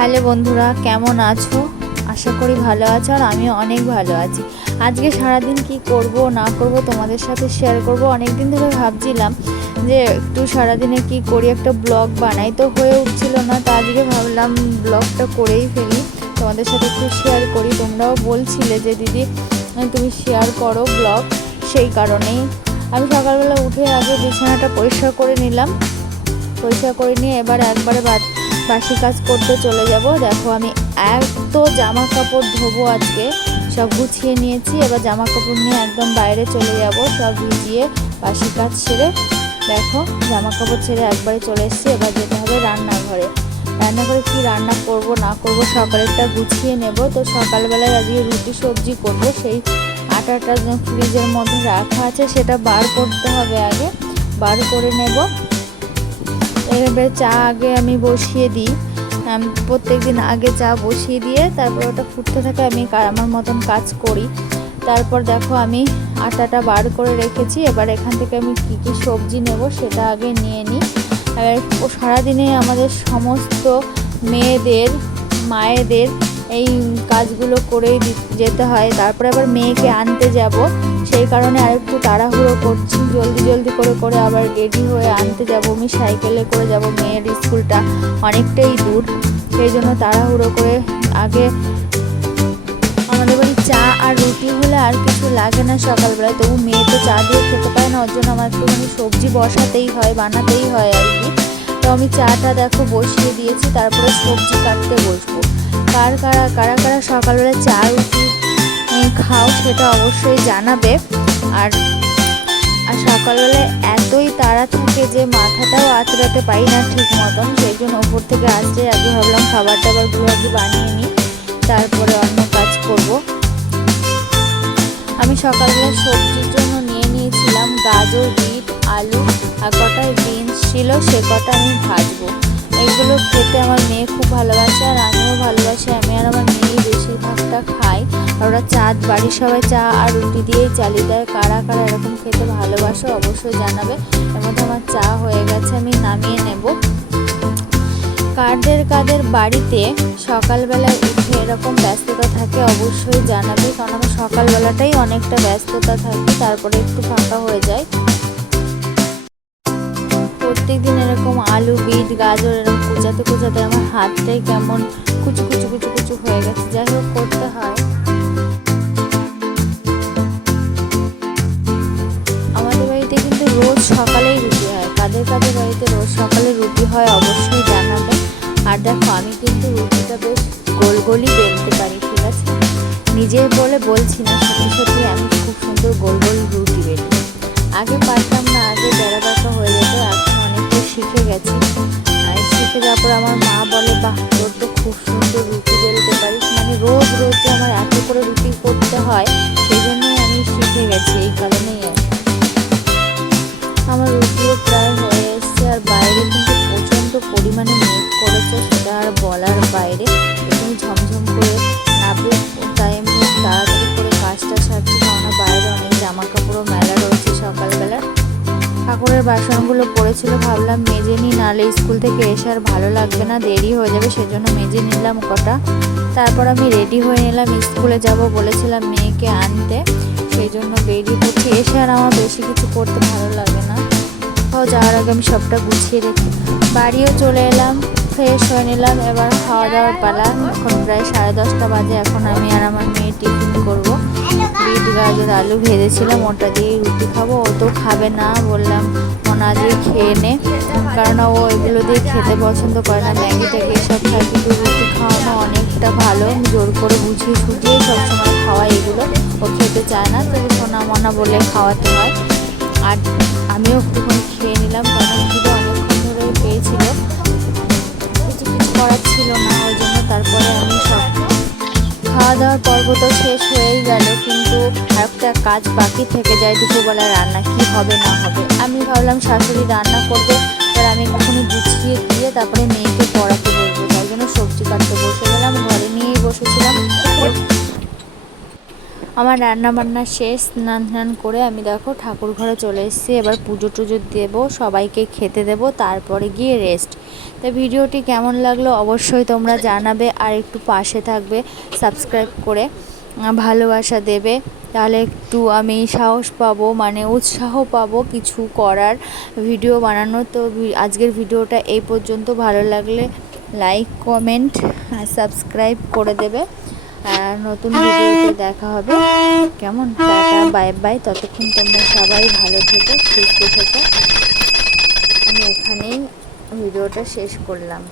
Hello বন্ধুরা, কেমন আছো? আশা করি ভালো আছো, আর আমিও অনেক ভালো আছি। আজকে সারাদিন কি করব না করব তোমাদের সাথে শেয়ার করব। অনেক দিন ধরে ভাবছিলাম যে একটু সারাদিনে কি করি, একটা ব্লগ বানাই, তো হয়ে উঠছিল না। তো আজকে ভাবলাম ব্লগটা করেই ফেলি, তোমাদের সাথে একটু শেয়ার করি। তোমরাও বলছিলে যে দিদি তুমি শেয়ার করো ব্লগ, সেই কারণেই আমি সকালবেলা উঠে আগে বিছানাটা পরিষ্কার করে নিলাম। পরিষ্কার করে নিয়ে এবার একবারে বাসি কাজ করতে চলে যাব। দেখো আমি এত জামা কাপড় ধোবো আজকে, সব গুছিয়ে নিয়েছি। এবার জামা কাপড় নিয়ে একদম বাইরে চলে যাব, সব ভিজিয়ে বাসি কাজ সেরে। দেখো জামা কাপড় ছেড়ে একবারে চলে এসেছি। এবার যেতে হবে রান্নাঘরে। রান্নাঘরে কি রান্না করব না করব সকালেরটা গুছিয়ে নেব। তো সকালবেলায় আজকে রুটি সবজি করব। সেই আটাটা ফ্রিজের মধ্যে রাখা আছে, সেটা বার করতে হবে, আগে বার করে নেব। এবার চা আগে আমি বসিয়ে দিই, প্রত্যেক দিন আগে চা বসিয়ে দিয়ে তারপর ওটা ফুটতে থাকে, আমি আমার মতন কাজ করি। তারপর দেখো আমি আটাটা বার করে রেখেছি। এবার এখান থেকে আমি কী কী সবজি নেব সেটা আগে নিয়ে নিই। এবার সারাদিনে আমাদের সমস্ত মেয়েদের মায়েদের এই কাজগুলো করেই যেতে হয়। তারপরে আবার মেয়েকে আনতে যাব, সেই কারণে আর একটু তাড়াহুড়ো করছি, জলদি জলদি করে আবার রেডি হয়ে আনতে যাব। আমি সাইকেলে করে যাব, মেয়ের স্কুলটা অনেকটাই দূর, সেই জন্য তাড়াহুড়ো করে আগে। আমাদের বাড়ি চা আর রুটি হলে আর কিছু লাগে না সকালবেলায়, তবু মেয়ে তো চা দিয়ে খেতে পারে না, ওর জন্য আমার একটুখানি সবজি বসাতেই হয়, বানাতেই হয় আর কি। তো আমি চাটা দেখো বসিয়ে দিয়েছি, তারপরে সবজি কাটতে বসবো। কারা কারা সকালবেলা চা রুটি খাও সেটা অবশ্যই জানাবে। আর সকালবেলায় এতই তাড়া থাকে যে মাথাটাও আঁচড়াতে পারি না ঠিক মতন, সেই জন্য ওপর থেকে আসতে আগে ভাবলাম খাবার টাবারগুলো আগে বানিয়ে নিই, তারপরে অন্য কাজ করব। আমি সকালবেলা সবজির জন্য নিয়ে নিয়েছিলাম গাজর, বিট, আলু, আর কটা বিনস ছিল, সে কটা আমি ভাজবো। এগুলো খেতে আমার মেয়ে খুব ভালোবাসে, আর আমিও ভালোবাসি। আমি আর আমার মেয়েই বেশিরভাগটা খাই, আর ওরা বাড়ির সবাই চা আর রুটি দিয়েই চালিয়ে দেয়। কারা কারা এরকম খেতে ভালোবাসো অবশ্যই জানাবে। এর মধ্যে আমার চা হয়ে গেছে, আমি নামিয়ে নেব। কাদের বাড়িতে সকালবেলায় উঠে এরকম ব্যস্ততা থাকে অবশ্যই জানাবে, কারণ আমার সকালবেলাটাই অনেকটা ব্যস্ততা থাকে, তারপরে একটু ফাঁকা হয়ে যায়। প্রত্যেক দিন এরকম আলু, বিট, গাজর এরকম কুচাতে আমার হাতটাই কেমন কুচু হয়ে গেছে। যাই হোক, করতে হয়। আমাদের বাড়িতে কিন্তু রোজ সকালেই রুটি হয়। কাদের বাড়িতে রোজ সকালে রুটি হয় অবশ্যই জানাবে। আর দেখো আমি কিন্তু রুটিটা বেশ গোলই বেলতে পারি, ঠিক আছে? নিজের বলে বলছি না, সত্যি আমি খুব সুন্দর গোল রুটি বেলি। আগে পারতাম না, আগে বেড়া বাঁকা হয়ে যেত, এখন অনেকটা শিখে গেছি। আর শিখে যাওয়ার পর আমার মা বলে, বাহ তোর তো খুব সুন্দর রুটি বেলতে পারিস। মানে রোজ যে আমার এত করে রুটি করতে হয়, সেই জন্যই আমি শিখে গেছি, এই কারণেই। আমার রুটিও প্রায় হয়ে এসছে, আর বাইরে কিন্তু প্রচণ্ড পরিমাণে মেঘ করেছে, সেটা আর বলার বাইরে। এখানে ঝমঝম করে নামবে, তাই আমি তাড়াতাড়ি করে কাজটা সারছি, কেননা বাইরে অনেক জামা কাপড়ও মেলা রয়েছে। সকালবেলা ঠাকুরের বাসনগুলো পড়েছিল, ভাবলাম মেজে নিই, নাহলে স্কুল থেকে এসে আর ভালো লাগবে না, দেরি হয়ে যাবে, সেজন্য মেজে নিলাম কটা। তারপর আমি রেডি হয়ে নিলাম, স্কুলে যাব বলেছিলাম মেয়েকে আনতে, সেই জন্য বেরিয়ে পড়ছি। এসে আর আমার বেশি কিছু করতে ভালো লাগে না, যাওয়ার আগে আমি সবটা গুছিয়ে রেখে বাড়িও চলে এলাম, ফ্রেশ হয়ে নিলাম। এবার খাওয়া দাওয়ার পালা। এখন প্রায় 10:30 বাজে। এখন আমি আর আমার মেয়ে টিফিন করবো। বিট, গাজর, আলু ভেজেছিলাম, ওটা দিয়ে রুটি খাবো। ও তো খাবে না, বললাম ওনা দিয়ে খেয়ে নে, কারণ ও এগুলো দিয়ে খেতে পছন্দ করে না, ম্যাগি ট্যাগি এসব খায়। কিন্তু রুটি খাওয়ানো অনেকটা ভালো, জোর করে বুঝিয়ে সুঝিয়ে সবসময় খাওয়াই এগুলো, ও খেতে চায় না, তবে সোনা মনা বলে খাওয়াতে হয়। আর আমিও একটুখানি খেয়ে নিলাম, কারণ খিদে অনেকক্ষণ ধরে পেয়েছিল, কিছু করার ছিল না, ওই জন্য। তারপরে আমি সব খাওয়া দাওয়ার পর্ব তো শেষ হয়েই গেল, কিন্তু একটা কাজ বাকি থেকে যায়, দুপুরবেলা রান্না কি হবে না হবে। আমি ভাবলাম শাশুড়ি রান্না করবে, এবার আমি একটুখানি গুছিয়ে দিয়ে তারপরে মেয়েকে পড়াতে বলবো, তাই জন্য সবজি কাটতে বসে গেলাম। ঘরে নিয়েই বসেছিলাম। আমার রান্না বান্না শেষ, স্নান টান করে আমি দেখো ঠাকুর ঘরে চলে এসেছি। এবার পুজো টুজো দেবো, সবাইকে খেতে দেবো, তারপরে গিয়ে রেস্ট। তো ভিডিওটি কেমন লাগলো অবশ্যই তোমরা জানাবে, আর একটু পাশে থাকবে সাবস্ক্রাইব করে, ভালোবাসা দেবে, তাহলে একটু আমি সাহস পাবো, মানে উৎসাহ পাবো কিছু করার, ভিডিও বানানো। তো আজকের ভিডিওটা এই পর্যন্ত। ভালো লাগলে লাইক কমেন্ট আর সাবস্ক্রাইব করে দেবে। নতুন ভিডিওতে দেখা হবে, কেমন? Tata bye bye. ততক্ষণ তোমরা সবাই ভালো থেকো, সুস্থ থেকো। আমি এখানেই ভিডিওটা শেষ করলাম।